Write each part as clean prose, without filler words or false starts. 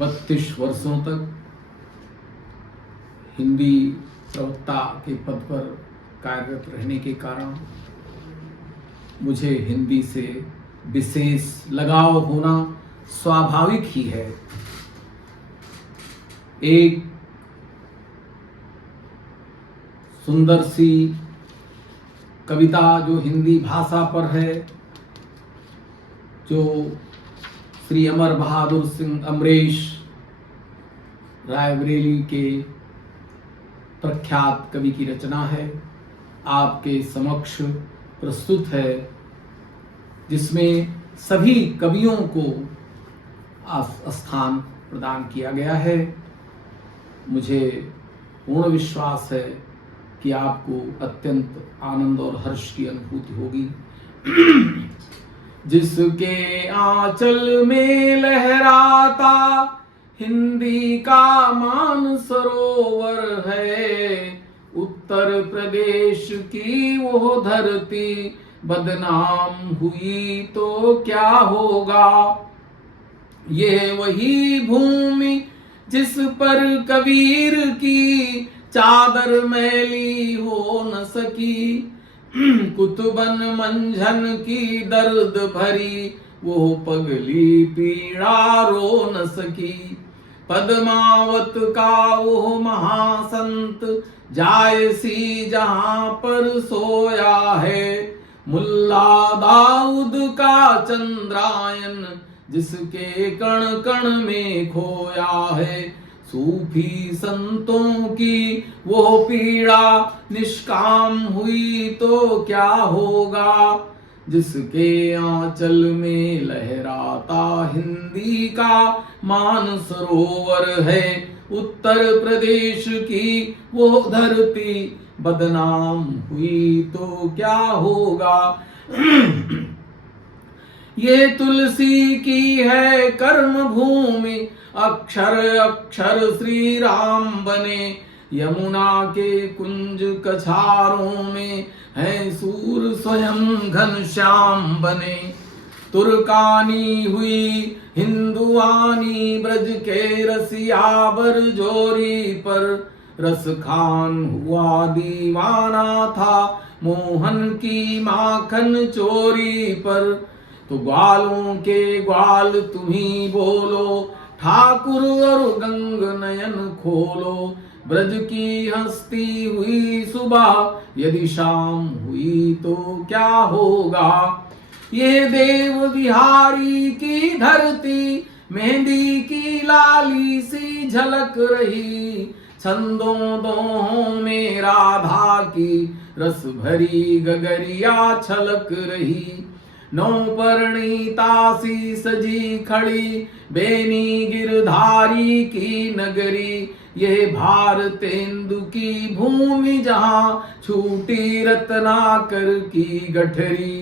32 वर्षों तक हिंदी प्रवक्ता के पद पर कार्यरत रहने के कारण मुझे हिंदी से विशेष लगाव होना स्वाभाविक ही है। एक सुंदर सी कविता जो हिंदी भाषा पर है, जो श्री अमर बहादुर सिंह अमरीश रायबरेली के प्रख्यात कवि की रचना है, आपके समक्ष प्रस्तुत है, जिसमें सभी कवियों को स्थान प्रदान किया गया है। मुझे पूर्ण विश्वास है कि आपको अत्यंत आनंद और हर्ष की अनुभूति होगी। जिसके आंचल में लहराता हिंदी का मान सरोवर है, उत्तर प्रदेश की वो धरती बदनाम हुई तो क्या होगा। ये वही भूमि जिस पर कबीर की चादर मैली हो न सकी, कुतुबन मंझन की दर्द भरी वो पगली पीड़ा रो न सकी। पद्मावत का वो महासंत जायसी जहां पर सोया है, मुल्ला दाऊद का चंद्रायन जिसके कण कण में खोया है। सूफी संतों की वो पीड़ा निष्काम हुई तो क्या होगा, जिसके आंचल में लहराता हिंदी का मान सरोवर है, उत्तर प्रदेश की वो धरती बदनाम हुई तो क्या होगा। ये तुलसी की है कर्म भूमि, अक्षर अक्षर श्री राम बने, यमुना के कुंज कछारों में है सूर स्वयं घनश्याम बने। तुर्कानी हुई हिंदुआनी ब्रज के रसिया बरजोरी पर, रस खान हुआ दीवाना था मोहन की माखन चोरी पर। तो ग्वालों के ग्वाल तुम्ही बोलो, ठाकुर और गंग नयन खोलो। ब्रज की हस्ती हुई सुबह, यदि शाम हुई तो क्या होगा। ये देव बिहारी की धरती मेहंदी की लाली सी झलक रही, छंदों दोहों में राधा की रस भरी गगरिया छलक रही। नौपर्णिता सी सजी खड़ी बेनी गिरधारी की नगरी, ये भारतेंदु की भूमि जहां छूटी रत्नाकर की गठरी।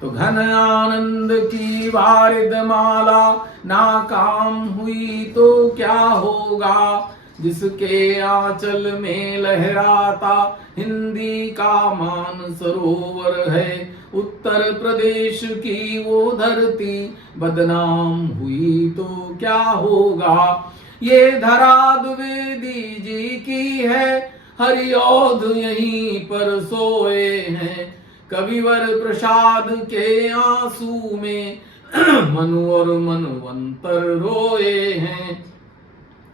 तो घन आनंद की वारिद माला नाकाम हुई तो क्या होगा, जिसके आंचल में लहराता हिंदी का मान सरोवर है, उत्तर प्रदेश की वो धरती बदनाम हुई तो क्या होगा। ये धरा द्विवेदी जी की है, हरिऔध यहीं पर सोए हैं। कविवर प्रसाद के आंसू में मनु और मनवंतर रोए हैं।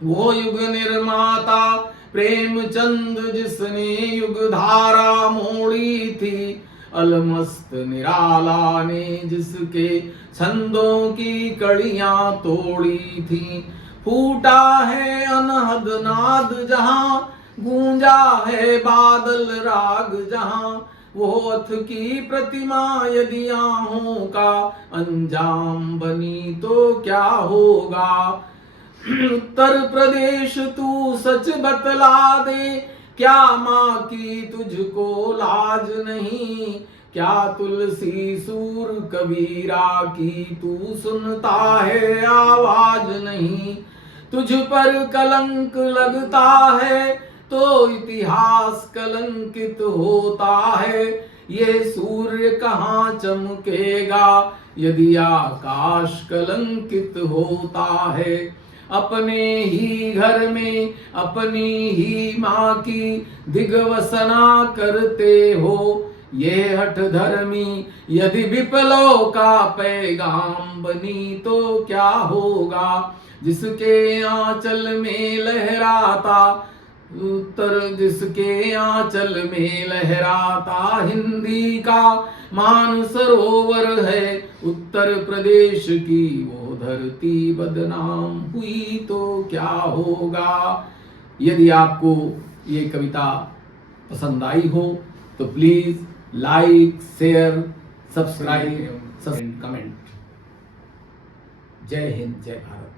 वो युग निर्माता प्रेमचंद जिसने युग धारा मोड़ी थी, अलमस्त निराला ने जिसके छंदों की कड़ियां तोड़ी थी। फूटा है अनहद नाद जहां, गूंजा है बादल राग जहां, वो अथ की प्रतिमा यदि आहों का अंजाम बनी तो क्या होगा। उत्तर प्रदेश तू सच बतला दे, क्या माँ की तुझको लाज नहीं। क्या तुलसी सूर कबीरा की तू सुनता है आवाज नहीं। तुझ पर कलंक लगता है तो इतिहास कलंकित होता है। ये सूर्य कहाँ चमकेगा यदि आकाश कलंकित होता है। अपने ही घर में अपनी ही माँ की दिग्वसना करते हो। ये हठ धर्मी यदि विप्लव का पैगाम बनी तो क्या होगा। जिसके आंचल में लहराता उत्तर, जिसके आंचल में लहराता हिंदी का मान सरोवर है उत्तर प्रदेश की वो धरती बदनाम हुई तो क्या होगा। यदि आपको ये कविता पसंद आई हो तो please like, share, subscribe, comment. जय हिंद, जय भारत।